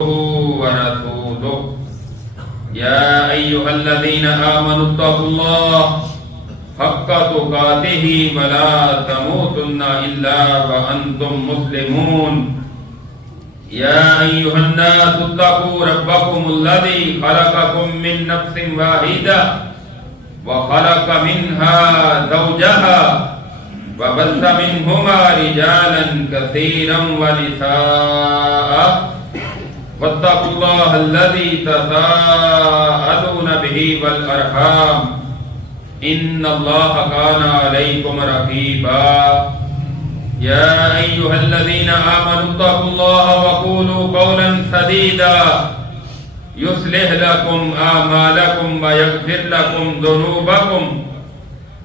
ورسوله يا أيها الذين آمنوا اتقوا الله حق تقاته ولا تموتن إلا وأنتم مسلمون يا أيها الناس اتقوا ربكم الذي خلقكم من نفس واحدة وخلق منها زوجها وبث منهما رجالا كثيرا ونساء واتقوا الله الذي تساءلون به والأرحام إن الله كان عليكم رقيبا يا أيها الذين آمنوا اتقوا الله وقولوا قولا سديدا يصلح لكم أعمالكم ويغفر لكم ذنوبكم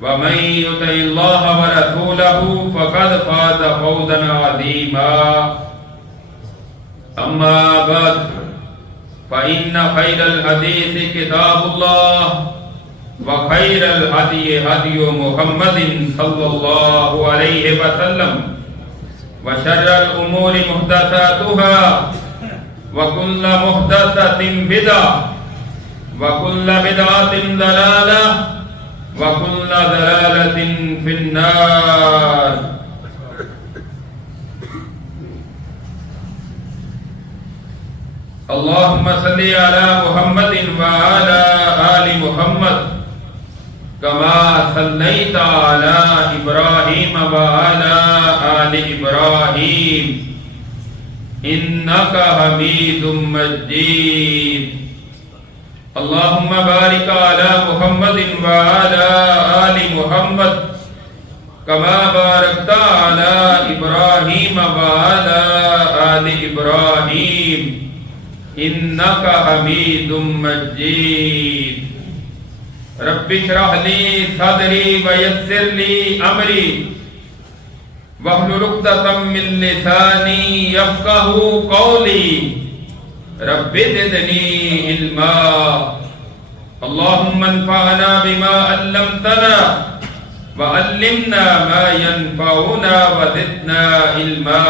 ومن يطع الله ورسوله فقد فاز فوزا عظيما أما بعد فإن خير الحديث كتاب الله وخير الهدي هدي محمد صلى الله عليه وسلم وشر الأمور محدثاتها وكل محدثة بدعة وكل بدعة ضلالة وكل ضلالة في النار. اللهم صل على محمد وعلى آل محمد كما صليت على إبراهيم وعلى آل إبراهيم إنك حميد مجيد. اللهم بارك على محمد وعلى آل محمد كما باركت على إبراهيم وعلى آل إبراهيم إنك حميد مجيد. رب اشرح لي صدري ويسر لي أمري واحلل عقدة من لساني يفقهوا قولي رب زدني علما. اللهم انفعنا بما علمتنا وعلمنا ما ينفعنا وزدنا علما.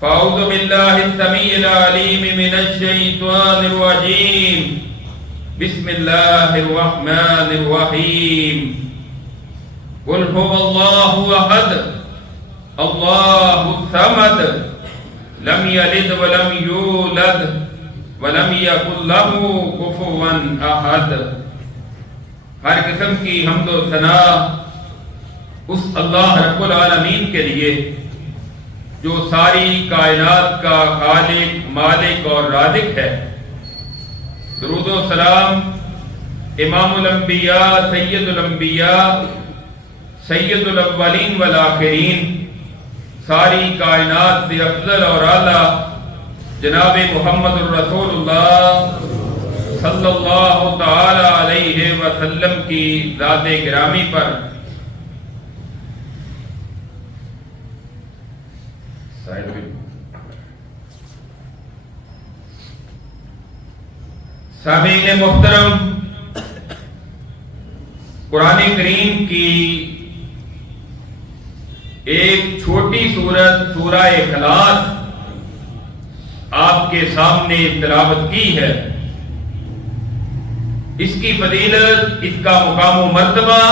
فأعوذ بالله السميع العليم من الشيطان الرجيم. بسم الله الرحمن الرحيم. قل هو الله أحد الله الصمد لم يلد ولم يولد ولم يكن له كفوا أحد. ہر قسم کی حمد و ثنا اس اللہ رب العالمین کے لیے جو ساری کائنات کا خالق مالک اور رازق ہے. درود و سلام امام الانبیاء سید الانبیاء سید الاولین والآخرین ساری کائنات سے افضل اور اعلیٰ جناب محمد الرسول اللہ صلی اللہ تعالی علیہ وسلم کی ذات گرامی پر سامعین محترم، قرآن کریم کی ایک چھوٹی سورت سورہ اخلاص آپ کے سامنے تلاوت کی ہے. اس کی فضیلت، اس کا مقام و مرتبہ،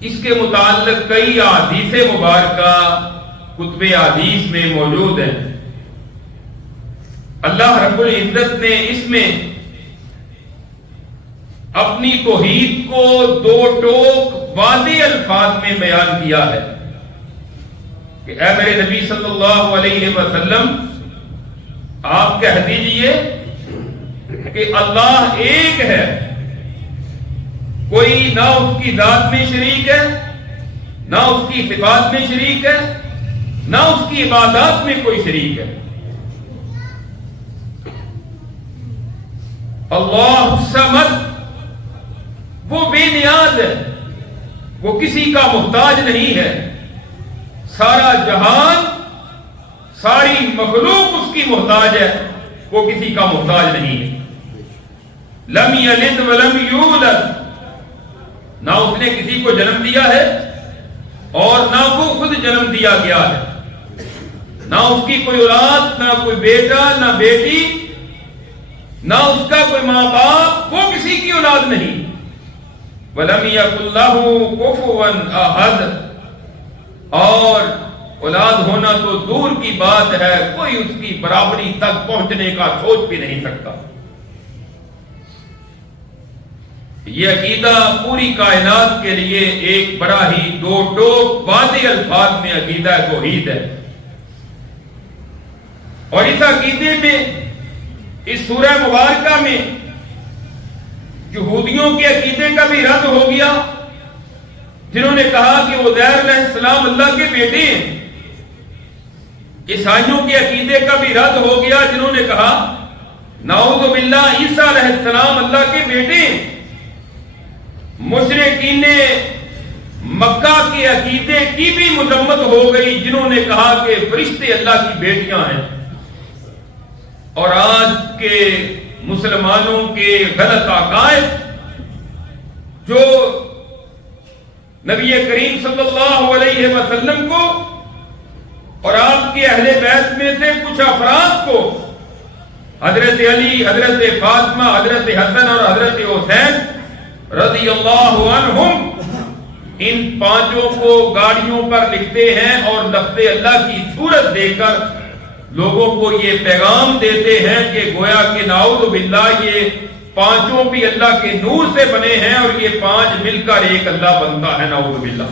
اس کے متعلق کئی احادیث مبارکہ کتب حدیث میں موجود ہیں. اللہ رب العزت نے اس میں اپنی توحید کو دو ٹوک واضح الفاظ میں بیان کیا ہے کہ اے میرے نبی صلی اللہ علیہ وسلم، آپ کہہ دیجئے کہ اللہ ایک ہے، کوئی نہ اس کی ذات میں شریک ہے، نہ اس کی صفات میں شریک ہے، نہ اس کی عبادات میں کوئی شریک ہے. اللہ الصمد، وہ بے نیاز ہے، وہ کسی کا محتاج نہیں ہے. سارا جہان، ساری مخلوق اس کی محتاج ہے، وہ کسی کا محتاج نہیں ہے. لم یلد ولم یولد، نہ اس نے کسی کو جنم دیا ہے اور نہ وہ خود جنم دیا گیا ہے. نہ اس کی کوئی اولاد، نہ کوئی بیٹا، نہ بیٹی، نہ اس کا کوئی ماں باپ، وہ کسی کی اولاد نہیں۔ وَلَمْ يَكُنْ لَهُ كُفُوًا أَحَدٌ، اور اولاد ہونا تو دور کی بات ہے، کوئی اس کی برابری تک پہنچنے کا سوچ بھی نہیں سکتا۔ یہ عقیدہ پوری کائنات کے لیے ایک بڑا ہی دو ٹوک واضح الفاظ میں عقیدہ توحید ہے، اور اس عقیدے میں، اس سورہ مبارکہ میں یہودیوں کے عقیدے کا بھی رد ہو گیا، جنہوں نے کہا کہ عزیر علیہ السلام اللہ کے بیٹے ہیں۔ عیسائیوں کے عقیدے کا بھی رد ہو گیا، جنہوں نے کہا نعوذ باللہ عیسیٰ علیہ السلام اللہ کے بیٹے ہیں۔ مشرکین مکہ کے عقیدے کی بھی مذمت ہو گئی، جنہوں نے کہا کہ فرشتے اللہ کی بیٹیاں ہیں۔ اور آج کے مسلمانوں کے غلط عقائد، جو نبی کریم صلی اللہ علیہ وسلم کو اور آپ کے اہل بیت میں سے کچھ افراد کو، حضرت علی، حضرت فاطمہ، حضرت حسن اور حضرت حسین رضی اللہ عنہم، ان پانچوں کو گاڑیوں پر لکھتے ہیں اور لفظ اللہ کی صورت دے کر لوگوں کو یہ پیغام دیتے ہیں کہ گویا کہ نعوذ باللہ یہ پانچوں بھی اللہ کے نور سے بنے ہیں، اور یہ پانچ مل کر ایک اللہ بنتا ہے، نعوذ باللہ۔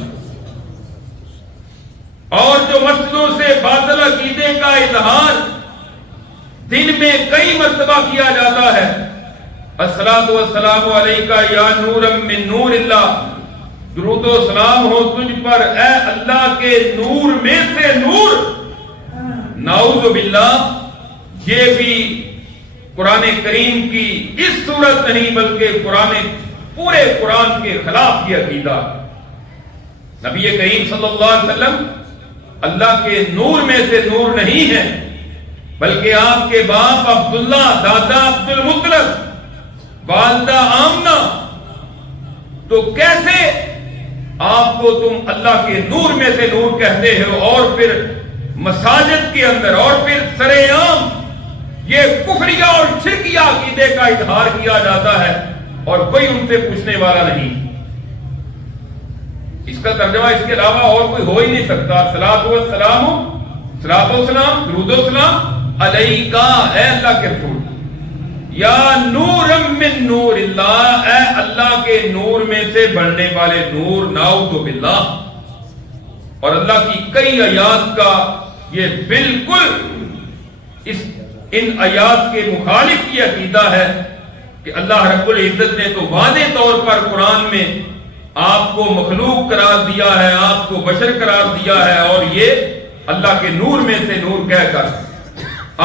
اور جو مسجدوں سے باطل عقیدے کا اظہار دن میں کئی مرتبہ کیا جاتا ہے، الصلاۃ والسلام علیکہ یا نورا من نور اللہ، درود و سلام ہو تجھ پر اے اللہ کے نور میں سے نور، نعوذ باللہ، یہ بھی قرآن کریم کی اس صورت نہیں بلکہ پورے قرآن کے خلاف یہ عقیدہ۔ نبی کریم صلی اللہ علیہ وسلم اللہ کے نور میں سے نور نہیں ہے، بلکہ آپ کے باپ عبداللہ، دادا عبد المطلب، والدہ آمنہ، تو کیسے آپ کو تم اللہ کے نور میں سے نور کہتے ہو، اور پھر مساجد کے اندر اور پھر سرے عام یہ کفریہ اور شرکیہ عقیدے کا اظہار کیا جاتا ہے اور کوئی ان سے پوچھنے والا نہیں۔ اس کا ترجمہ اس کے علاوہ اور کوئی ہو ہی نہیں سکتا۔ صلاۃ والسلام، صلاۃ والسلام، درود و سلام علیکہ اے اللہ کے رسول، یا نورا من نور اللہ، اے اللہ کے نور میں سے بڑھنے والے نور، نعوذ باللہ۔ اور اللہ کی کئی آیات کا یہ بالکل ان آیات کے مخالف یہ عقیدہ ہے کہ اللہ رب العزت نے تو واضح طور پر قرآن میں آپ کو مخلوق قرار دیا ہے، آپ کو بشر قرار دیا ہے، اور یہ اللہ کے نور میں سے نور کہہ کر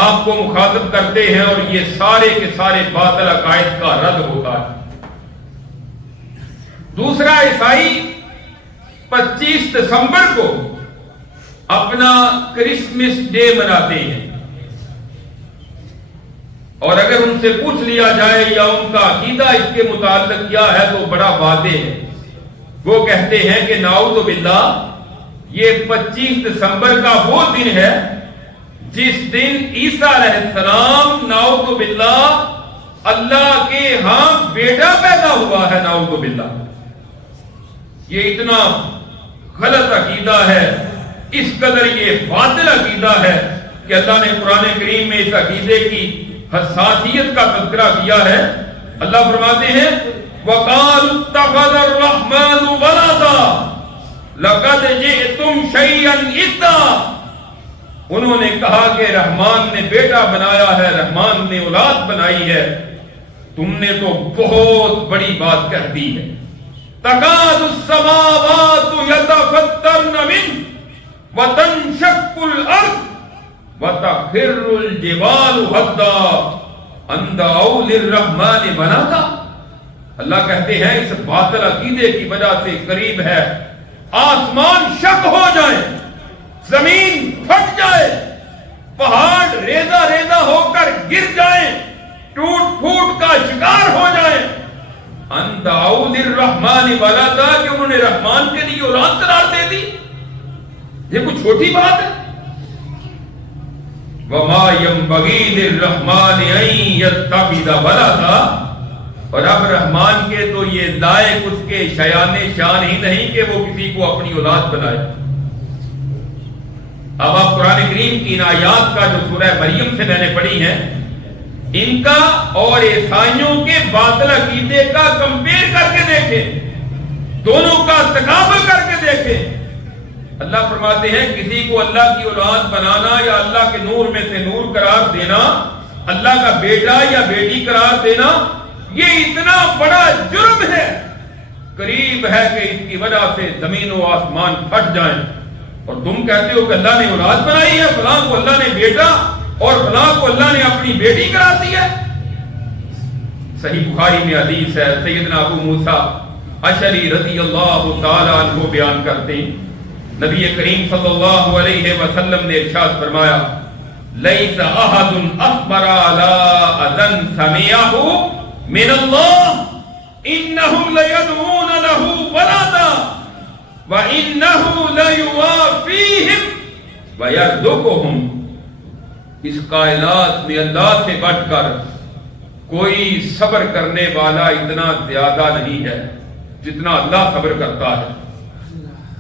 آپ کو مخاطب کرتے ہیں، اور یہ سارے کے سارے باطل عقائد کا رد ہوتا ہے۔ دوسرا، عیسائی 25 دسمبر کو اپنا کرسمس ڈے مناتے ہیں، اور اگر ان سے پوچھ لیا جائے یا ان کا عقیدہ اس کے متعلق کیا ہے تو بڑا واضح ہے۔ وہ کہتے ہیں کہ نعوذ باللہ یہ 25 دسمبر کا وہ دن ہے جس دن عیسیٰ علیہ السلام نعوذ باللہ اللہ کے ہاں بیٹا پیدا ہوا ہے، نعوذ باللہ۔ یہ اتنا غلط عقیدہ ہے، اس قدر یہ باطل عقیدہ ہے کہ اللہ نے قرآن کریم میں اس عقیدے کی حساسیت کا تذکرہ کیا ہے۔ اللہ فرماتے ہیں وَقَالُوا اتَّخَذَ الرَّحْمَنُ وَلَدًا لَقَدْ جِئْتُمْ شَيْئًا إِدًّا، انہوں نے کہا کہ رحمان نے بیٹا بنایا ہے، رحمان نے اولاد بنائی ہے، تم نے تو بہت بڑی بات کہہ دی ہے۔ تَكَادُ السَّمَاوَاتُ يَتَفَطَّرْنَ مِنْهُ وَتَنشَقُّ الْأَرْضُ وَتَخِرُّ الْجِبَالُ هَدًّا أَن دَعَوْا لِلرَّحْمَنِ وَلَدًا۔ اللہ کہتے ہیں اس باطل عقیدے کی وجہ سے قریب ہے آسمان شق ہو جائے، زمین پھٹ جائے، پہاڑ ریزہ ریزہ ہو کر گر جائیں، ٹوٹ پھوٹ کا شکار ہو جائیں۔ ان دعوا للرحمن ولدا، کہ انہوں نے رحمان کے لیے اولاد قرار دے دی۔ یہ کوئی چھوٹی بات ہے؟ وما ينبغي للرحمن ان يتخذ ولدا، اور اب رحمان کے تو یہ لائق اس کے شایان شان ہی نہیں کہ وہ کسی کو اپنی اولاد بنائے۔ اب آپ قرآن کریم کی ان آیات کا جو سورہ مریم سے میں نے پڑھی ہیں، ان کا اور عیسائیوں کے باطل عقیدے کا کمپیئر کر کے دیکھیں، دونوں کا تقابل کر کے دیکھیں۔ اللہ فرماتے ہیں کسی کو اللہ کی اولاد بنانا یا اللہ کے نور میں سے نور قرار دینا، اللہ کا بیٹا یا بیٹی قرار دینا، یہ اتنا بڑا جرم ہے، قریب ہے کہ اس کی وجہ سے زمین و آسمان پھٹ جائیں، اور تم کہتے ہو کہ اللہ نے اولاد بنائی ہے، فلاں کو اللہ نے بیٹا اور فلاں کو اللہ نے اپنی بیٹی قرار دی ہے۔ صحیح بخاری میں حدیث ہے، سیدنا ابو موسیٰ اشعری رضی اللہ تعالی عنہ بیان کرتے ہیں، نبی کریم صلی اللہ علیہ وسلم نے ارشاد فرمایا لیس احد اصبر علی اذن سمعہ من اللہ انہم لیدعون لہ ولدا وانہ لیوافیہم ویرزقہم۔ اس کائنات میں اللہ سے بڑھ کر کوئی صبر کرنے والا اتنا زیادہ نہیں ہے جتنا اللہ صبر کرتا ہے،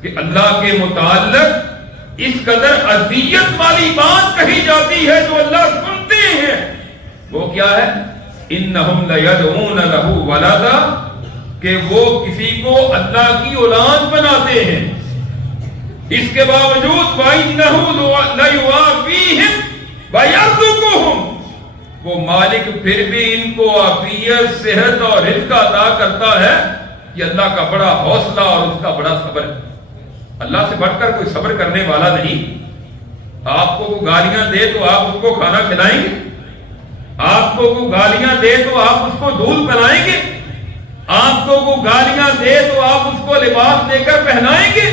کہ اللہ کے متعلق اس قدر اذیت والی بات کہی جاتی ہے جو اللہ سنتے ہیں، وہ کیا ہے؟ انہم لیدعون لہ ولدا، کہ وہ کسی کو اللہ کی اولاد بناتے ہیں، اس کے باوجود وَإِنَّهُ لَيُوَافِيهِمْ وَيَرْزُقُهُمْ، وہ مالک پھر بھی ان کو عافیت، صحت اور رزق عطا کرتا ہے۔ یہ اللہ کا بڑا حوصلہ اور اس کا بڑا صبر ہے۔ اللہ سے بڑھ کر کوئی صبر کرنے والا نہیں۔ آپ کو کوئی گالیاں دے تو آپ اس کو کھانا کھلائیں گے؟ آپ کو کوئی گالیاں دے تو آپ اس کو دودھ پلائیں گے؟ آپ کو کوئی گالیاں دے تو آپ اس کو لباس دے کر پہنائیں گے؟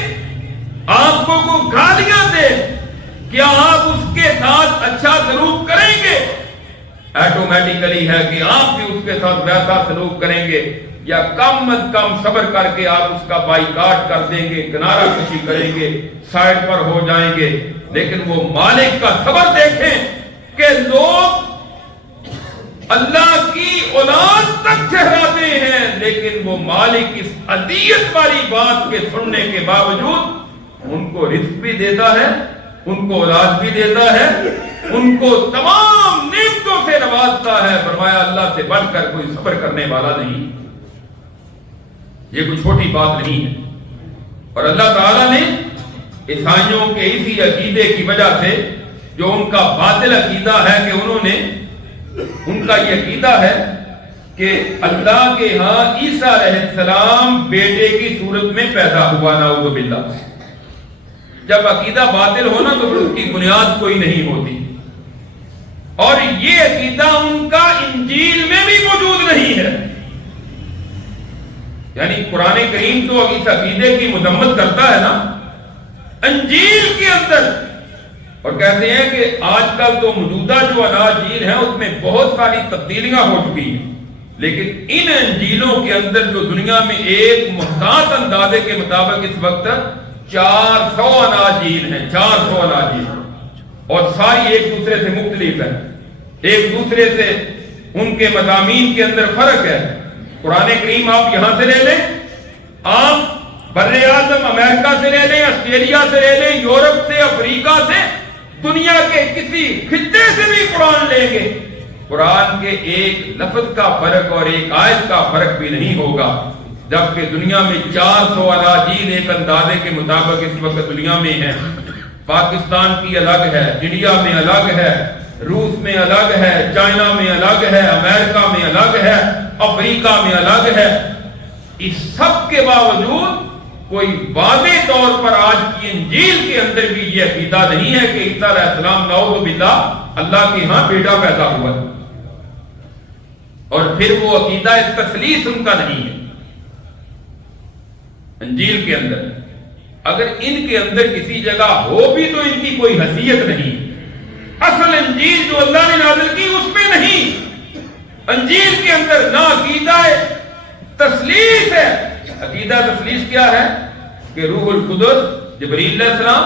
آپ کو کوئی گالیاں دے کیا آپ اس کے ساتھ اچھا سلوک کریں گے؟ ایٹومیٹیکلی ہے کہ آپ بھی اس کے ساتھ ویسا سلوک کریں گے، یا کم از کم صبر کر کے آپ اس کا بائیکاٹ کر دیں گے، کنارہ کشی کریں گے، سائڈ پر ہو جائیں گے۔ لیکن وہ مالک کا صبر دیکھیں کہ لوگ اللہ کی اولاد تک ٹھہراتے ہیں، لیکن وہ مالک اس اذیت والی بات کے سننے کے باوجود ان کو رزق بھی دیتا ہے، ان کو اولاد بھی دیتا ہے، ان کو تمام نعمتوں سے نوازتا ہے۔ فرمایا اللہ سے بڑھ کر کوئی صبر کرنے والا نہیں، یہ کوئی چھوٹی بات نہیں ہے۔ اور اللہ تعالیٰ نے عیسائیوں کے اسی عقیدے کی وجہ سے، جو ان کا باطل عقیدہ ہے کہ انہوں نے، ان کا یہ عقیدہ ہے کہ اللہ کے ہاں عیسیٰ علیہ السلام بیٹے کی صورت میں پیدا ہوا، نعوذ باللہ۔ جب عقیدہ باطل ہونا تو پھر اس کی بنیاد کوئی نہیں ہوتی، اور یہ عقیدہ ان کا انجیل میں بھی موجود نہیں ہے۔ یعنی قرآن کریم تو اس عقیدے کی مذمت کرتا ہے نا انجیل کے اندر، اور کہتے ہیں کہ آج کل تو موجودہ جو اناجیل ہیں اس میں بہت ساری تبدیلیاں ہو چکی ہیں، لیکن ان انجیلوں کے اندر جو دنیا میں ایک محتاط اندازے کے مطابق اس وقت 400 اناجیل ہیں، 400 اناجیل، اور ساری ایک دوسرے سے مختلف ہیں، ایک دوسرے سے ان کے مضامین کے اندر فرق ہے۔ قرآن کریم آپ یہاں سے لے لیں، آپ بر اعظم امریکہ سے لے لیں، آسٹریلیا سے لے لیں، یورپ سے، افریقہ سے، دنیا کے کسی خطے سے بھی قرآن لیں گے، قرآن کے ایک لفظ کا فرق اور ایک آیت کا فرق بھی نہیں ہوگا، جبکہ دنیا میں 400 اناجیل ایک اندازے کے مطابق اس وقت دنیا میں ہیں۔ پاکستان کی الگ ہے، انڈیا میں الگ ہے، روس میں الگ ہے، چائنا میں الگ ہے، امریکہ میں الگ ہے، افریقہ میں الگ ہے۔ اس سب کے باوجود کوئی واضح طور پر آج کی انجیل کے اندر بھی یہ عقیدہ نہیں ہے کہ عیسیٰ علیہ السلام نعوذ باللہ اللہ کے ہاں بیٹا پیدا ہوا ہے، اور پھر وہ عقیدہ تثلیث ان کا نہیں ہے انجیل کے اندر۔ اگر ان کے اندر کسی جگہ ہو بھی تو ان کی کوئی حیثیت نہیں، اصل انجیل جو اللہ نے نازل کی اس میں نہیں، انجیل کے اندر نہ عقیدہ تثلیث ہے۔ عقیدہ تثلیث کیا ہے؟ کہ روح القدس، جبرائیل علیہ السلام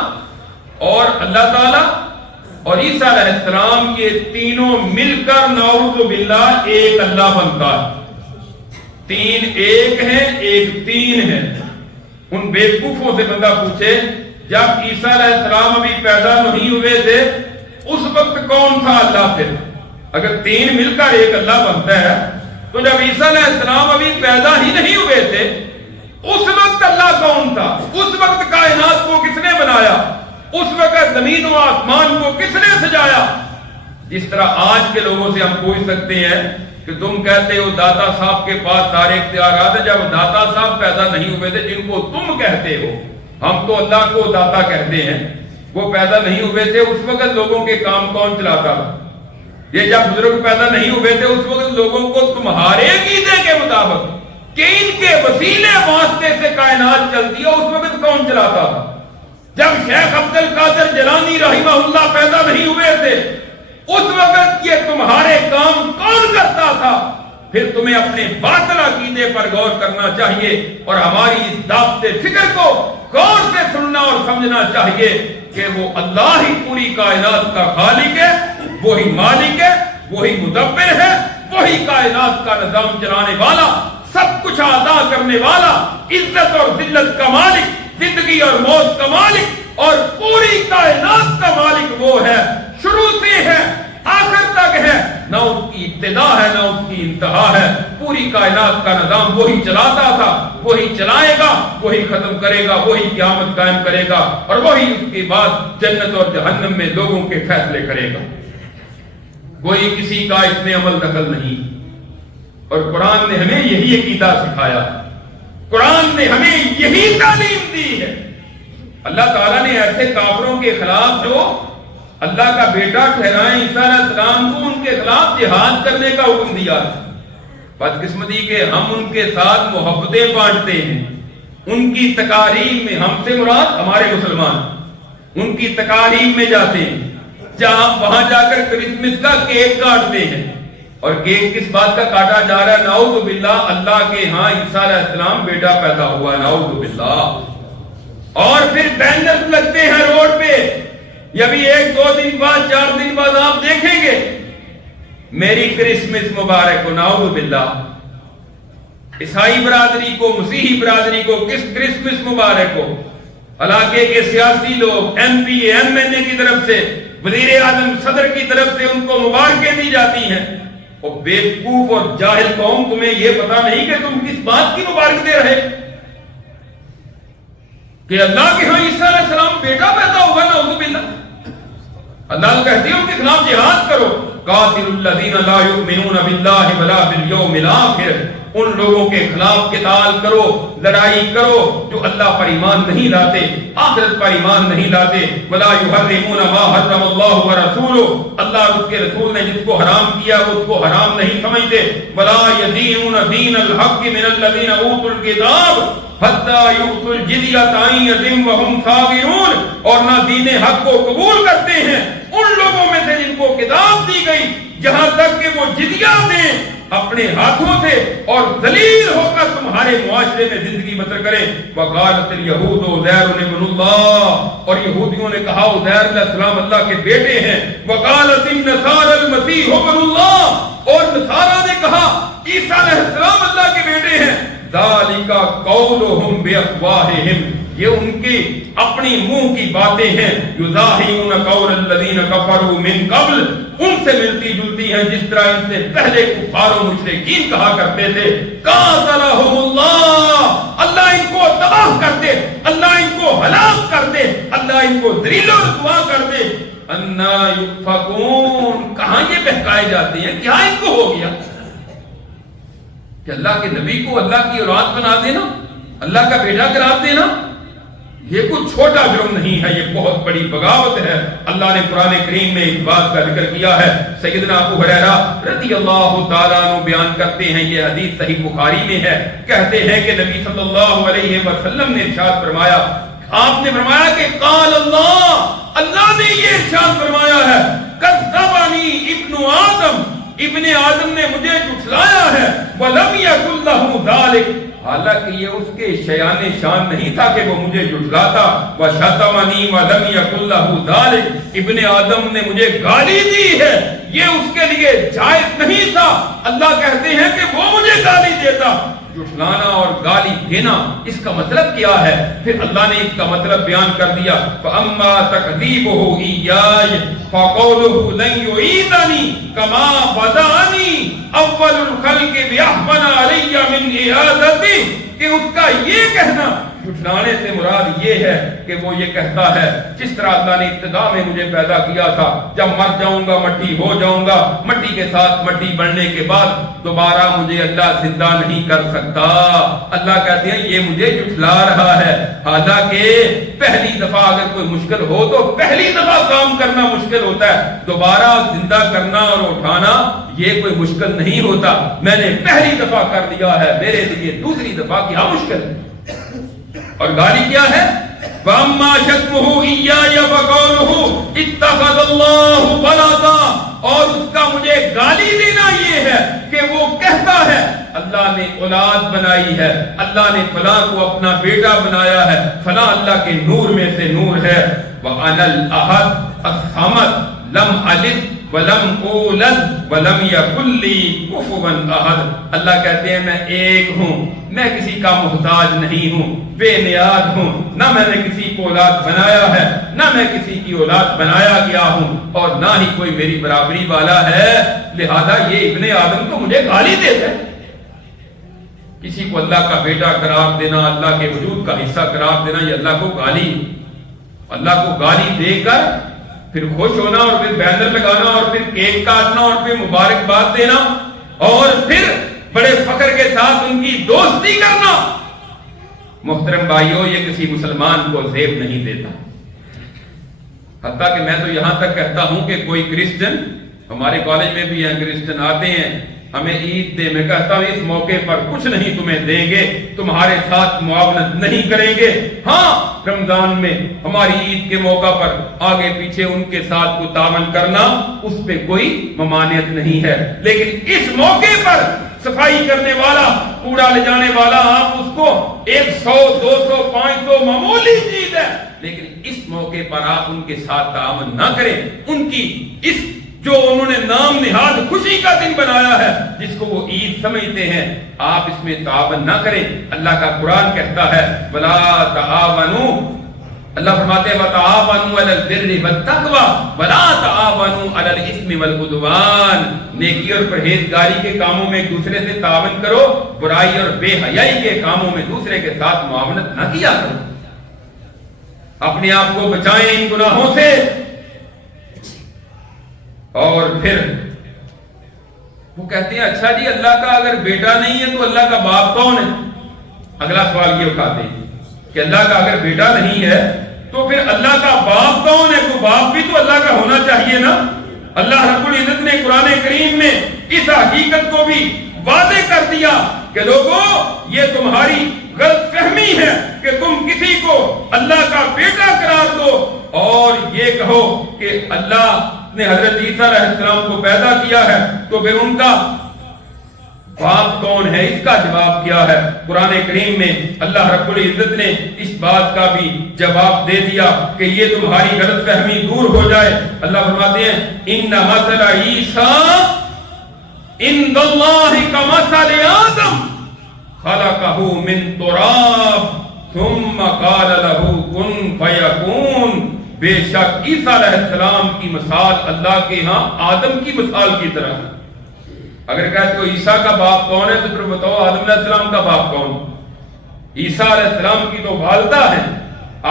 اور اللہ تعالی اور عیسیٰ علیہ السلام، یہ تینوں مل کر نعوذ باللہ ایک اللہ بنتا ہے۔ تین ایک ہیں، ایک تین ہے۔ ان بیوقوفوں سے بندہ پوچھے جب عیسیٰ علیہ السلام ابھی پیدا نہیں ہوئے تھے اس وقت کون تھا اللہ؟ پھر اگر تین مل کر ایک اللہ بنتا ہے تو جب عیسیٰ علیہ السلام ابھی پیدا ہی نہیں ہوئے تھے اس وقت اللہ کون تھا؟ اس وقت کائنات کو کس نے بنایا؟ اس وقت زمین و آسمان کو کس نے سجایا؟ جس طرح آج کے لوگوں سے ہم پوچھ سکتے ہیں کہ تم کہتے ہو داتا صاحب کے پاس سارے اختیارات ہیں، جب داتا صاحب پیدا نہیں ہوئے تھے جن کو تم کہتے ہو، ہم تو اللہ کو داتا کہتے ہیں، وہ پیدا نہیں ہوئے تھے، اس وقت لوگوں کے کام کون چلاتا تھا؟ یہ جب بزرگ پیدا نہیں ہوئے تھے اس وقت لوگوں کو تمہارے عقیدے کے مطابق کہ ان کے وسیلے واسطے سے کائنات چلتی ہے اس وقت کون چلاتا تھا؟ جب شیخ عبد القادر جیلانی رحمہ اللہ پیدا نہیں ہوئے تھے اس وقت یہ تمہارے کام کون کرتا تھا؟ پھر تمہیں اپنے باطل عقیدے پر غور کرنا چاہیے اور ہماری اس ضابطے فکر کو غور سے سننا اور سمجھنا چاہیے کہ وہ اللہ ہی پوری کائنات کا خالق ہے، وہی مالک ہے، وہی مدبر ہے، وہی کائنات کا نظام چلانے والا، سب کچھ عطا کرنے والا، عزت اور ذلت کا مالک، زندگی اور موت کا مالک اور پوری کائنات کا مالک وہ ہے، شروع سے ہے آخر تک ہے، نہ اس کی ابتدا ہے نہ اس کی انتہا ہے۔ پوری کائنات کا نظام وہی چلاتا تھا، وہی چلائے گا، وہی ختم کرے گا، وہی قیامت قائم کرے گا اور وہی اس کے بعد جنت اور جہنم میں لوگوں کے فیصلے کرے گا۔ کوئی کسی کا اس میں عمل دخل نہیں، اور قرآن نے ہمیں یہی عقیدہ سکھایا، قرآن نے ہمیں یہی تعلیم دی ہے۔ اللہ تعالیٰ نے ایسے کافروں کے خلاف جو اللہ کا بیٹا ٹھہرائیں عیسیٰ علیہ السلام کو، ان کے خلاف جہاد کرنے کا حکم دیا۔ بدقسمتی کہ ہم ان کے ساتھ محبتیں بانٹتے ہیں، ان کی تقاریب میں، ہم سے مراد ہمارے مسلمان ان کی تقاریب میں جاتے ہیں جہاں وہاں جا کر کرسمس کا کیک کاٹتے ہیں، اور کیک کس بات کا کاٹا جا رہا ہے؟ نعوذ باللہ اللہ کے ہاں عیسیٰ علیہ السلام بیٹا پیدا ہوا، نعوذ باللہ۔ اور پھر بینرز لگتے ہیں روڈ پہ، یہ بھی 1-2 دن بعد 4 دن بعد آپ دیکھیں گے میری کرسمس مبارک ہو، نعوذ باللہ۔ عیسائی برادری کو، مسیحی برادری کو کس کرسمس مبارک ہو؟ علاقے کے سیاسی لوگ ایم پی ایم این اے کی طرف سے، وزیر اعظم صدر کی طرف سے ان کو مبارکیں دی جاتی ہیں۔ اور بیوقوف اور جاہل قوم، تمہیں یہ پتا نہیں کہ تم کس بات کی مبارک دے رہے کہ اللہ کے ہاں عیسیٰ علیہ السلام بیٹا پیدا ہوگا، نعوذ باللہ۔ اللہ کہتے ہیں ان کے خلاف جہاد کرو، قاتل الذین لا یؤمنون باللہ ولا بالیوم الآخر، ان لوگوں کے خلاف قتال کرو، لڑائی کرو جو اللہ پر ایمان نہیں لاتے، آخرت پر ایمان نہیں لاتے۔ ولا یحرمون ما حرم اللہ ورسولہ، اللہ اور اس کے رسول نے جس کو حرام کیا وہ اس کو حرام نہیں سمجھتے۔ ولا یدینون دین الحق من الذین اوتوا الکتاب حتی یؤتوا الجزیۃ عن ید وہم صاغرون، اور نہ دین حق کو قبول کرتے ہیں ان لوگوں میں سے جن کو کتاب دی گئی جہاں تک کہ وہ جزیہ دیں اپنے ہاتھوں سے اور ذلیل ہو کر تمہارے معاشرے میں زندگی بسر کریں۔ وقالت الیہود عزیر ابن اللہ، اور یہودیوں نے کہا عزیر علیہ السلام اللہ کے بیٹے ہیں۔ وقالت النصارى المسیح ابن اللہ، اور نصارہ نے کہا عیسیٰ علیہ السلام اللہ کے بیٹے ہیں۔ ذالک قولہم بافواہہم، یہ ان کی اپنی منہ کی باتیں ہیں۔ یضاہئون قول الذین کفروا من قبل، ان سے ملتی جلتی ہیں جس طرح ان سے پہلے کفار و مشرکین کہا کرتے تھے۔ قاتلہم اللہ، اللہ ان کو تباہ کر دے، اللہ ان کو ہلاک کر دے، اللہ ان کو ذلیل و رسوا کر دے۔ انا یؤفکون، کہاں یہ بہکائے جاتے ہیں، کیا ان کو ہو گیا کہ اللہ کے نبی کو اللہ کی اولاد بنا دینا، اللہ کا بیٹا قرار دینا یہ کوئی چھوٹا جرم نہیں ہے، یہ بہت بڑی بغاوت ہے۔ اللہ نے قرآن کریم میں اس بات کا ذکر کیا ہے۔ سیدنا ابو ہریرہ رضی اللہ تعالیٰ عنہ بیان کرتے ہیں، یہ حدیث صحیح بخاری میں ہے، کہتے ہیں کہ نبی صلی اللہ علیہ وسلم نے ارشاد فرمایا، آپ نے فرمایا کہ قال اللہ نے یہ ارشاد فرمایا ہے، کذبنی ابن آدم، ابن آدم نے مجھے جھٹلایا ہے، وَلَمْ يَكُنْ لَهُ ذَلِكَ، حالانکہ یہ اس کے شیان شان نہیں تھا کہ وہ مجھے جھٹلاتا. وَشَتَمَنِي وَلَمْ يَكُنْ لَهُ ذَلِكَ, ابن آدم نے مجھے گالی دی ہے, یہ اس کے لیے جائز نہیں تھا. اللہ کہتے ہیں کہ وہ مجھے گالی دیتا. جھٹلانا اور گالی دینا اس کا مطلب کیا ہے؟ پھر اللہ نے اس کا مطلب بیان کر دیا. فَأَمَّا تَكْذِيبُهُ إِيَّايَ فَقَوْلُهُ لَنْ يُعِيدَنِي كَمَا بَدَأَنِي أَوَّلُ الْخَلْقِ بِأَحْسَنَ عَلَيَّ مِنْ إِعَادَتِهِ, کہ اس کا یہ کہنا, جھٹلانے سے مراد یہ ہے کہ وہ یہ کہتا ہے جس طرح اللہ نے ابتدا میں مجھے پیدا کیا تھا, جب مر جاؤں گا مٹی ہو جاؤں گا, مٹی کے ساتھ مٹی بننے کے بعد دوبارہ مجھے اللہ زندہ نہیں کر سکتا. اللہ کہتے ہیں یہ مجھے جھٹلا رہا ہے. حالانکہ پہلی دفعہ اگر کوئی مشکل ہو تو پہلی دفعہ کام کرنا مشکل ہوتا ہے, دوبارہ زندہ کرنا اور اٹھانا یہ کوئی مشکل نہیں ہوتا. میں نے پہلی دفعہ کر دیا ہے, میرے لیے دوسری دفعہ کیا مشکل ہے. اور گالی کیا ہے؟ وَأَمَّا شَتْمُهُ إِيَّايَ فَقَوْلُهُ اتَّخَذَ اللَّهُ وَلَدًا, اور اس کا مجھے گالی دینا یہ ہے کہ وہ کہتا ہے اللہ نے اولاد بنائی ہے, اللہ نے فلاں کو اپنا بیٹا بنایا ہے, فلاں اللہ کے نور میں سے نور ہے. وَأَنَا الْأَحَدُ الصَّمَدُ لَمْ أَلِدْ وَلَمْ أُولَدْ وَلَمْ يَكُنْ لِي كُفُوًا أَحَدٌ. اللہ کہتے ہیں میں ایک ہوں, میں کسی کا محتاج نہیں ہوں, بے نیاز ہوں, نہ میں نے کسی کو اولاد بنایا ہے, نہ میں کسی کی اولاد بنایا گیا ہوں, اور نہ ہی کوئی میری برابری والا ہے. لہذا یہ ابن آدم تو مجھے گالی دیتا ہے. کسی کو اللہ کا بیٹا قرار دینا, اللہ کے وجود کا حصہ قرار دینا, یہ اللہ کو گالی, اللہ کو گالی دے کر پھر خوش ہونا اور پھر بینر لگانا اور پھر کیک کاٹنا اور پھر مبارکباد دینا اور پھر بڑے فخر کے ساتھ ان کی دوستی کرنا. محترم بھائیوں, یہ کسی مسلمان کو زیب نہیں دیتا. حتیٰ کہ میں تو یہاں تک کہتا ہوں کہ کوئی کرسچن, ہمارے کالج میں بھی ہیں کرسچن آتے ہیں, ہمیں عید دے, میں کہتا ہوں اس موقع پر کچھ نہیں تمہیں دیں گے, تمہارے ساتھ معاونت نہیں کریں گے. ہاں رمضان میں ہماری عید کے موقع پر آگے پیچھے ان کے ساتھ کو تعاون کرنا, اس پہ کوئی ممانعت نہیں ہے. لیکن اس موقع پر صفائی کرنے والا, کوڑا لے جانے والا, آپ اس کو 100 200 500 معمولی چیز ہے, لیکن اس موقع پر آپ ان کے ساتھ تعاون نہ کریں. ان کی اس جو انہوں نے نام نہاد خوشی کا دن بنایا ہے, جس کو وہ عید سمجھتے ہیں, آپ اس میں تعاون نہ کریں. اللہ کا قرآن کہتا ہے وَلَا تَعَاوَنُوا, اللہ فرماتے ہیں وَتَعَاوَنُوا عَلَى الْبِرِّ وَالتَّقْوَى وَلَا تَعَاوَنُوا عَلَى الْإِثْمِ وَالْعُدْوَانِ. نیکی اور پرہیزگاری کے کاموں میں ایک دوسرے سے تعاون کرو, برائی اور بے حیائی کے کاموں میں دوسرے کے ساتھ معاونت نہ کیا کرو. اپنے آپ کو بچائیں ان گناہوں سے. اور پھر وہ کہتے ہیں اچھا جی اللہ کا اگر بیٹا نہیں ہے تو اللہ کا باپ کون ہے؟ اگلا سوال یہ اٹھاتے ہیں کہ اللہ کا اگر بیٹا نہیں ہے تو پھر اللہ کا باپ کون ہے؟ تو باپ بھی تو اللہ کا ہونا چاہیے نا. اللہ رب العزت نے قرآن کریم میں اس حقیقت کو بھی واضح کر دیا کہ لوگو یہ تمہاری غلط فہمی ہے کہ تم کسی کو اللہ کا بیٹا قرار دو اور یہ کہو کہ اللہ نے حضرت عیسیٰ علیہ السلام کو پیدا کیا ہے تو پھر ان کا باپ کون ہے؟ اس کا جواب کیا ہے؟ قرآن کریم میں اللہ رب العزت نے اس بات کا بھی جواب دے دیا کہ یہ تمہاری غلط فہمی دور ہو جائے. اللہ فرماتے ہیں ان مثل عیسیٰ عند اللہ کمثل آدم خلقہ من تراب ثم قال له کن فیکون. بے شک عیسیٰ علیہ السلام کی مثال اللہ کے ہاں آدم کی مثال کی طرح ہے. اگر کہتے ہو عیسیٰ کا باپ کون ہے تو پھر بتاؤ آدم علیہ السلام کا باپ کون؟ عیسیٰ علیہ السلام کی تو والدہ ہے,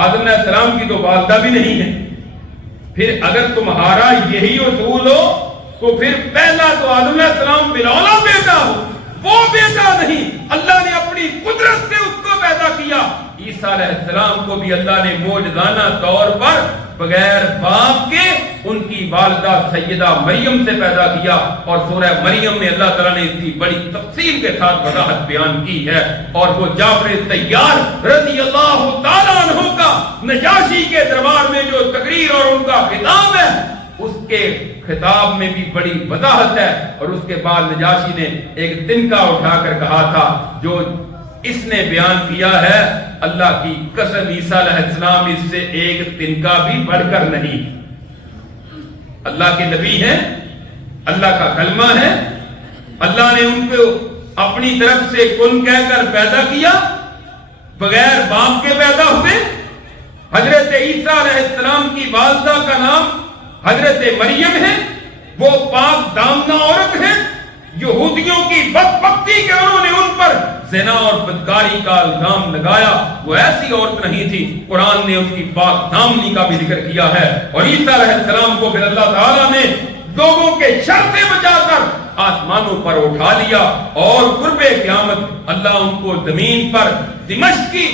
آدم علیہ السلام کی تو والدہ بھی نہیں ہے. پھر اگر تمہارا یہی اصول ہو تو پھر پہلا تو آدم علیہ السلام بلاولا بیٹا ہو, وہ بیٹا نہیں, اللہ نے اپنی قدرت سے اس کو پیدا کیا. عیسیٰ علیہ السلام کو بھی اللہ نے معجزانہ طور پر بغیر باپ کے ان کی والدہ سیدہ مریم سے پیدا کیا. اور سورہ مریم میں اللہ تعالیٰ نے اس کی بڑی تفصیل کے ساتھ وضاحت بیان کی ہے. اور وہ جعفر طیار رضی اللہ تعالیٰ عنہ کا نجاشی کے دربار میں جو تقریر اور ان کا خطاب ہے, اس کے خطاب میں بھی بڑی وضاحت ہے. اور اس کے بعد نجاشی نے ایک تنکا اٹھا کر کہا تھا جو اس نے بیان کیا ہے اللہ کی قسم عیسیٰ علیہ السلام اس سے ایک تنکا بھی بڑھ کر نہیں. اللہ کے نبی ہیں, اللہ کا کلمہ ہے, اللہ نے ان کو اپنی طرف سے کن کہہ کر پیدا کیا, بغیر باپ کے پیدا ہوئے. حضرت عیسیٰ علیہ السلام کی والدہ کا نام حضرت مریم ہے, وہ پاک دامنہ عورت ہے. یہودیوں کی بدبختی کہ انہوں نے ان پر زنا اور بدکاری کا الزام لگایا, وہ ایسی عورت نہیں تھی. قرآن نے اس کی پاک دامنی کا بھی ذکر کیا ہے. اور عیسیٰ علیہ السلام کو پھر اللہ تعالیٰ نے لوگوں کے شر سے بچا کر آسمانوں پر اٹھا لیا, اور قرب قیامت اللہ ان کو زمین پر دمشق کی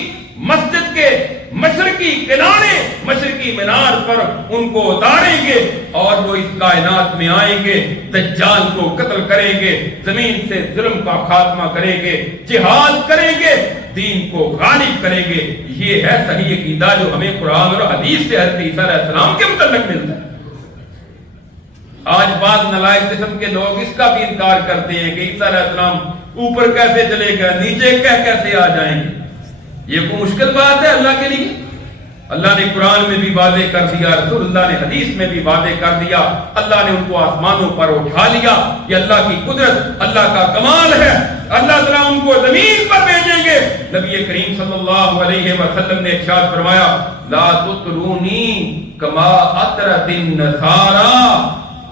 مسجد کے مشرقی کنارے, مشرقی مینار پر ان کو اتاریں گے, اور وہ اس کائنات میں آئیں گے, دجال کو قتل کریں گے, زمین سے ظلم کا خاتمہ کریں گے, جہاد کریں گے, دین کو غالب کریں گے. یہ ہے صحیح عقیدہ جو ہمیں قرآن اور حدیث سے حضرت عیسیٰ علیہ السلام کے متعلق ملتا ہے. آج بعض نالائق قسم کے لوگ اس کا بھی انکار کرتے ہیں کہ عیسیٰ علیہ السلام اوپر کیسے چلے گئے, نیچے کیسے آ جائیں گے. یہ کوئی مشکل بات ہے اللہ کے لیے؟ اللہ نے قرآن میں بھی واضح کر دیا, رسول اللہ نے حدیث میں بھی واضح کر دیا. اللہ نے ان کو آسمانوں پر اٹھا لیا. یہ اللہ کی قدرت, اللہ کا کمال ہے. اللہ تعالیٰ ان کو زمین پر بھیجیں گے. نبی کریم صلی اللہ علیہ وسلم نے ارشاد فرمایا, لا تطرونی کما اطرت النصارى.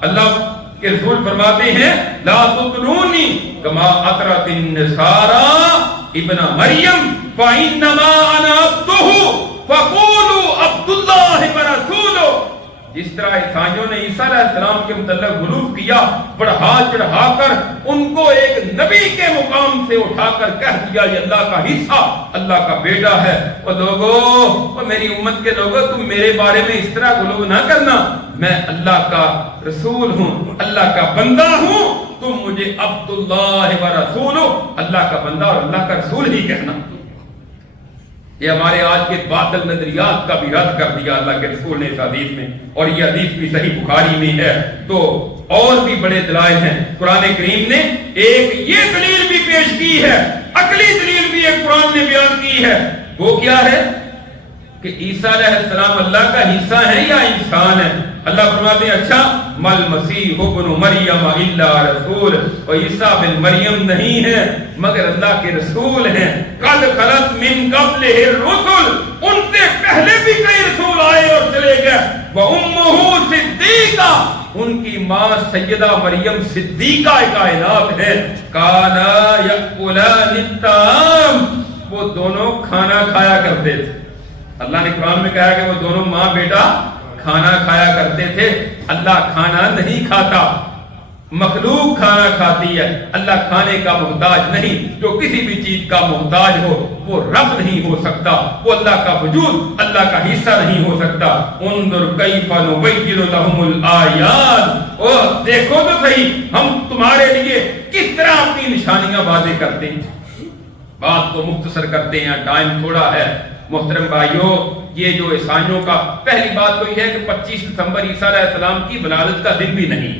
اللہ کے رسول فرماتے ہیں, لا تطرونی کما اطرت النصارى ابن مریم فإنما أنا عبده فقولوا عبد الله ورسوله. جس طرح عیسائیوں نے عیسیٰ علیہ السلام کے متعلق غلو کیا, بڑھا چڑھا کر ان کو ایک نبی کے مقام سے اٹھا کر کہہ دیا یہ اللہ کا حصہ, اللہ کا بیٹا ہے. اور لوگوں, میری امت کے لوگوں, تم میرے بارے میں اس طرح غلو نہ کرنا. میں اللہ کا رسول ہوں, اللہ کا بندہ ہوں. تم مجھے عبداللہ و رسولو, اللہ کا بندہ اور اللہ کا رسول ہی کہنا. یہ ہمارے آج کے باطل نظریات کا بھی رد کر دیا اللہ کے رسول نے اس حدیث میں, اور یہ حدیث بھی صحیح بخاری میں ہے. تو اور بھی بڑے دلائل ہیں. قرآن کریم نے ایک یہ دلیل بھی پیش کی ہے, عقلی دلیل بھی ایک قرآن نے بیان کی ہے. وہ کیا ہے کہ عیسیٰ علیہ السلام اللہ کا حصہ ہے یا انسان ہے. اللہ فرماتے ہیں, اچھا, مل مسیح ابن مریم الا رسول, اور عیسیٰ بن مریم نہیں ہے مگر اللہ کے رسول ہیں. قد خلت من قبلہ الرسل, ان سے پہلے بھی کئی رسول آئے اور چلے گئے. وامہ صدیقہ, ان کی ماں سیدہ مریم صدیقہ کائنات ہے. کانا یاکلان الطعام, وہ دونوں کھانا کھایا کرتے تھے. اللہ نے قرآن میں کہا کہ وہ دونوں ماں بیٹا کھانا کھایا کرتے تھے. اللہ کھانا نہیں کھاتا, مخلوق کھانا کھاتی ہے. اللہ کھانے کا محتاج نہیں. جو کسی بھی چیز کا محتاج ہو وہ رب نہیں ہو سکتا, وہ اللہ کا وجود, اللہ کا حصہ نہیں ہو سکتا. انظر کیف نبین لهم الآیات, اور دیکھو تو صحیح ہم تمہارے لیے کس طرح اپنی نشانیاں واضح کرتے ہیں. بات کو مختصر کرتے ہیں, ٹائم تھوڑا ہے. محترم بھائیوں, یہ جو عیسائیوں کا, پہلی بات تو یہ ہے کہ 25 دسمبر عیسیٰ علیہ السلام کی ولادت کا دن بھی نہیں.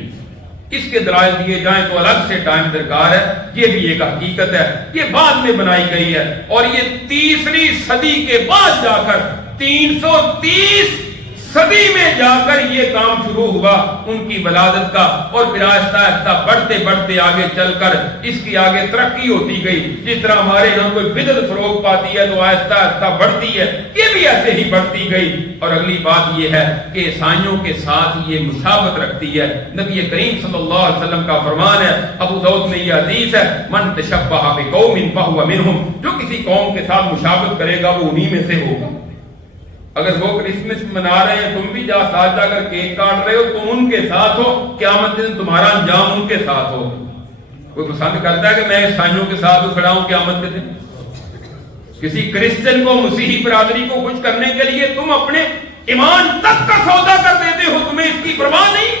اس کے دلائل دیے جائیں تو الگ سے ٹائم درکار ہے. یہ بھی ایک حقیقت ہے, یہ بعد میں بنائی گئی ہے, اور یہ 3ری صدی کے بعد جا کر 330 صدی میں جا کر یہ کام شروع ہوا ان کی ولادت کا. اور پھر آہستہ آہستہ بڑھتے بڑھتے آگے چل کر اس کی آگے ترقی ہوتی گئی. جس طرح ہمارے یہاں کوئی بدعت فروغ پاتی ہے تو آہستہ آہستہ بڑھتی ہے, یہ بھی ایسے ہی بڑھتی گئی. اور اگلی بات یہ ہے کہ عیسائیوں کے ساتھ یہ مشابہت رکھتی ہے. نبی کریم صلی اللہ علیہ وسلم کا فرمان ہے, ابو داؤد میں یہ حدیث ہے, من تشبہ بقوم فہو منہم, جو کسی قوم کے ساتھ مشابہت کرے گا وہ انہی میں سے ہوگا. اگر وہ کرسمس منا رہے ہیں, تم بھی ساتھ جا کر کیک کاٹ رہے ہو, تم ان کے ساتھ ہو, قیامت دن تمہارا انجام ان کے ساتھ ہو. کوئی پسند کرتا ہے کہ میں عیسائیوں کے ساتھ کھڑا ہوں قیامت کے دن؟ کسی کرسچن کو, مسیحی برادری کو خوش کرنے کے لیے تم اپنے ایمان تک کا سودا کر دیتے ہو, تمہیں اس کی پرواہ نہیں.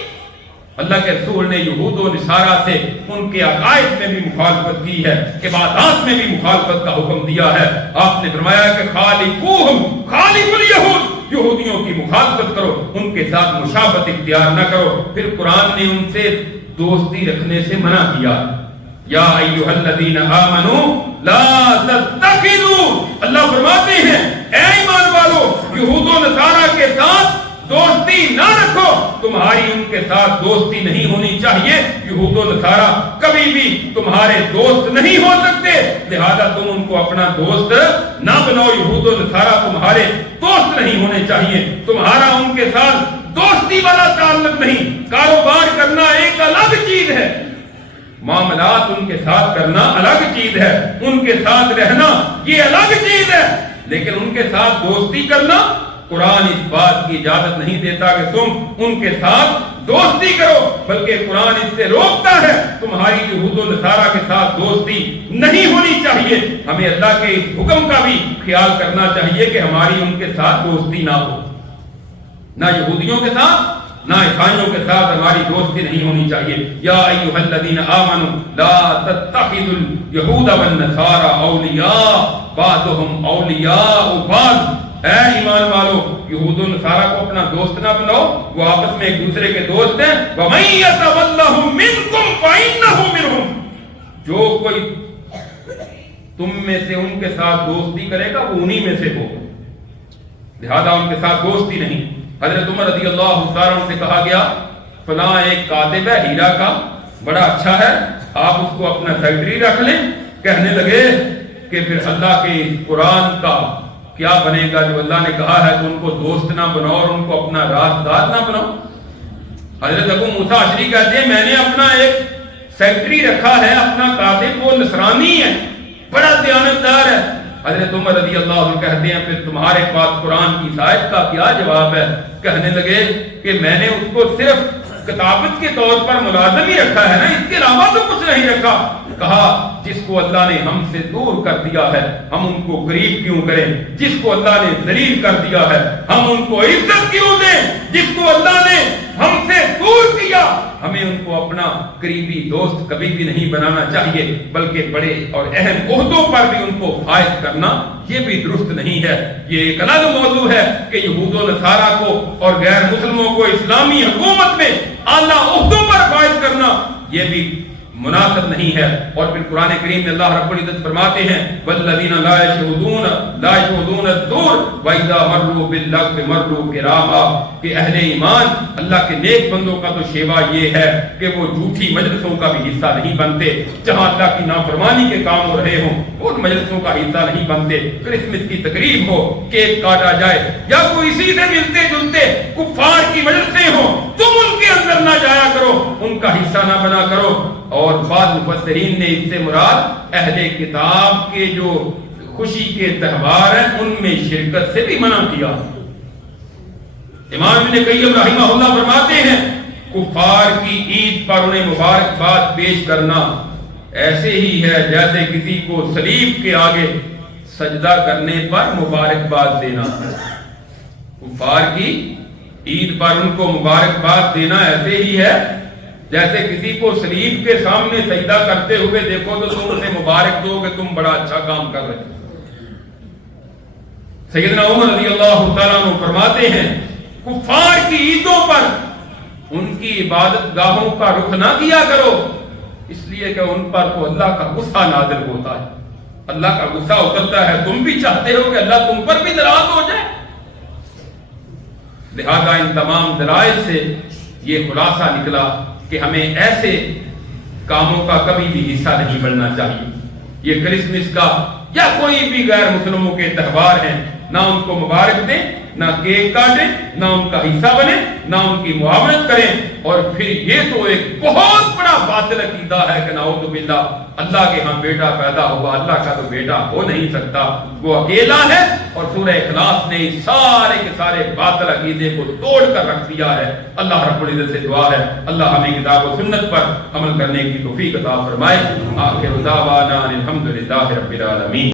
اللہ کے رسول نے یہود و نصارہ سے ان کے عقائد میں بھی مخالفت کی ہے, عبادات میں بھی مخالفت کا حکم دیا ہے. آپ نے فرمایا کہ خالفوہم خالف الیہود, یہودیوں کی مخالفت کرو, ان کے ساتھ مشابہت اختیار نہ کرو. پھر قرآن نے ان سے دوستی رکھنے سے منع کیا. یا ایھا الذین آمنوا لا تتخذوا، اللہ فرماتے ہیں اے ایمان والو یہود و نصارہ کے ساتھ دوستی نہ رکھو، تمہاری ان کے ساتھ دوستی نہیں ہونی چاہیے، یہود و نصارہ کبھی بھی تمہارے دوست نہیں ہو سکتے، لہذا تم ان کو اپنا دوست نہ بناؤ، یہود و نصارہ تمہارے دوست نہیں ہونے چاہیے، تمہارا ان کے ساتھ دوستی والا تعلق نہیں، کاروبار کرنا ایک الگ چیز ہے، معاملات ان کے ساتھ کرنا الگ چیز ہے، ان کے ساتھ رہنا یہ الگ چیز ہے، لیکن ان کے ساتھ دوستی کرنا قرآن اس بات کی اجازت نہیں دیتا کہ تم ان کے ساتھ دوستی کرو، بلکہ قرآن اس سے روکتا ہے تمہاری یہود و نصارہ کے ساتھ دوستی نہیں ہونی چاہیے، ہمیں اللہ کے اس حکم کا بھی خیال کرنا چاہیے کہ ہماری ان کے ساتھ دوستی نہ ہو، نہ یہودیوں کے ساتھ نہ عیسائیوں کے ساتھ ہماری دوستی نہیں ہونی چاہیے۔ یا ایھا الذین آمنوا لا تتخذوا اليہود والنصارى اولیاء بعضهم اولیاء بعض، اے ایمان والو یہود و نصارہ کو اپنا دوست نہ بناؤ، وہ آپس میں ایک دوسرے کے دوست ہیں، وَمَن يَتَوَلَّهُم مِّنكُمْ فَإِنَّهُ مِنْهُمْ، جو کوئی تم میں سے ان کے ساتھ دوستی کرے گا وہ انہی میں سے ہوگا، لہذا ان کے ساتھ دوستی نہیں۔ حضرت عمر رضی اللہ تعالیٰ عنہ سے کہا گیا فلاں ایک کاتب ہے ہیرا کا، بڑا اچھا ہے، آپ اس کو اپنا سیکرٹری رکھ لیں، کہنے لگے کہ پھر اللہ کے قرآن کا کیا بنے گا، جو اللہ نے کہا ہے تو ان کو دوست نہ بناؤ اور ان کو اپنا رازدار نہ بناؤ۔ حضرت ابو موسیٰ اشعری کہتے ہیں میں نے اپنا ایک سیکرٹری رکھا ہے، اپنا کاتب، وہ نصرانی ہے، بڑا دیانتدار ہے۔ حضرت عمر رضی اللہ عنہ کہتے ہیں پھر تمہارے پاس قرآن کی آیت کا کیا جواب ہے؟ کہنے لگے کہ میں نے اس کو صرف کتابت کے طور پر ملازم ہی رکھا ہے نا، اس کے علاوہ تو کچھ نہیں رکھا۔ کہا جس کو اللہ نے ہم سے دور کر دیا ہے ہم ان کو قریب کیوں کریں، جس کو اللہ نے ذلیل کر دیا ہے ہم ان کو عزت کیوں دیں، جس کو اللہ نے ہم سے دور کیا ہمیں ان کو اپنا قریبی دوست کبھی بھی نہیں بنانا چاہیے، بلکہ بڑے اور اہم عہدوں پر بھی ان کو فائز کرنا یہ بھی درست نہیں ہے۔ یہ ایک الگ موضوع ہے کہ یہود و نصارہ کو اور غیر مسلموں کو اسلامی حکومت میں اعلیٰ عہدوں پر فائز کرنا یہ بھی مناسب نہیں ہے۔ اور پھر قرآن کریم میں اللہ رب العزت فرماتے ہیں والذین لا یشہدون الزور وَإِذَا مَرُّوا بِاللَّغْوِ مَرُّوا کِرَامًا، کہ اہل ایمان اللہ کے نیک بندوں کا تو شیوا یہ ہے کہ وہ جھوٹی مجلسوں کا بھی حصہ نہیں بنتے، جہاں اللہ کی نافرمانی کے کام ہو رہے ہوں ان مجلسوں کا حصہ نہیں بنتے۔ کرسمس کی تقریب ہو، کیک کاٹا جائے یا کوئی اسی سے ملتے جلتے کفار کی مجلسیں ہوں، تم ان کے اندر نہ جایا کرو، ان کا حصہ نہ بنا کرو۔ اور بعض مفسرین نے اس سے مراد اہل کتاب کے جو خوشی کے تہوار ہیں ان میں شرکت سے بھی منع کیا۔ امام ابن قیم رحمہ اللہ فرماتے ہیں کفار کی عید پر انہیں مبارکباد پیش کرنا ایسے ہی ہے جیسے کسی کو صلیب کے آگے سجدہ کرنے پر مبارکباد دینا۔ کفار کی عید پر ان کو مبارکباد دینا ایسے ہی ہے جیسے کسی کو صلیب کے سامنے سجدہ کرتے ہوئے دیکھو تو تم اسے مبارک دو کہ تم بڑا اچھا کام کر رہے ہو۔ سیدنا عمر رضی اللہ تعالیٰ عنہ فرماتے ہیں کفار کی عیدوں پر ان کی عبادت گاہوں کا رخ نہ کیا کرو، اس لیے کہ ان پر تو اللہ کا غصہ نازل ہوتا ہے، اللہ کا غصہ اترتا ہے، تم بھی چاہتے ہو کہ اللہ تم پر بھی ناراض ہو جائے۔ لہذا ان تمام دلائل سے یہ خلاصہ نکلا کہ ہمیں ایسے کاموں کا کبھی بھی حصہ نہیں بننا چاہیے۔ یہ کرسمس کا یا کوئی بھی غیر مسلموں کے تہوار ہیں، نہ ان کو مبارک دیں، نہ کیک کاٹیں، نہ ان کا حصہ بنیں، نہ ان کی معاونت کریں۔ اور پھر یہ تو ایک بہت بڑا باطل عقیدہ ہے کہ نعوذ باللہ اللہ کے ہاں بیٹا پیدا ہوا، اللہ کا تو بیٹا ہو نہیں سکتا، وہ اکیلا ہے۔ اور سورہ اخلاص نے سارے کے سارے باطل عقیدے کو توڑ کر رکھ دیا ہے۔ اللہ رب العزت سے دعا ہے اللہ ہمیں کتاب و سنت پر عمل کرنے کی توفیق عطا فرمائے۔ آخر دعوانا الحمدللہ رب العالمین۔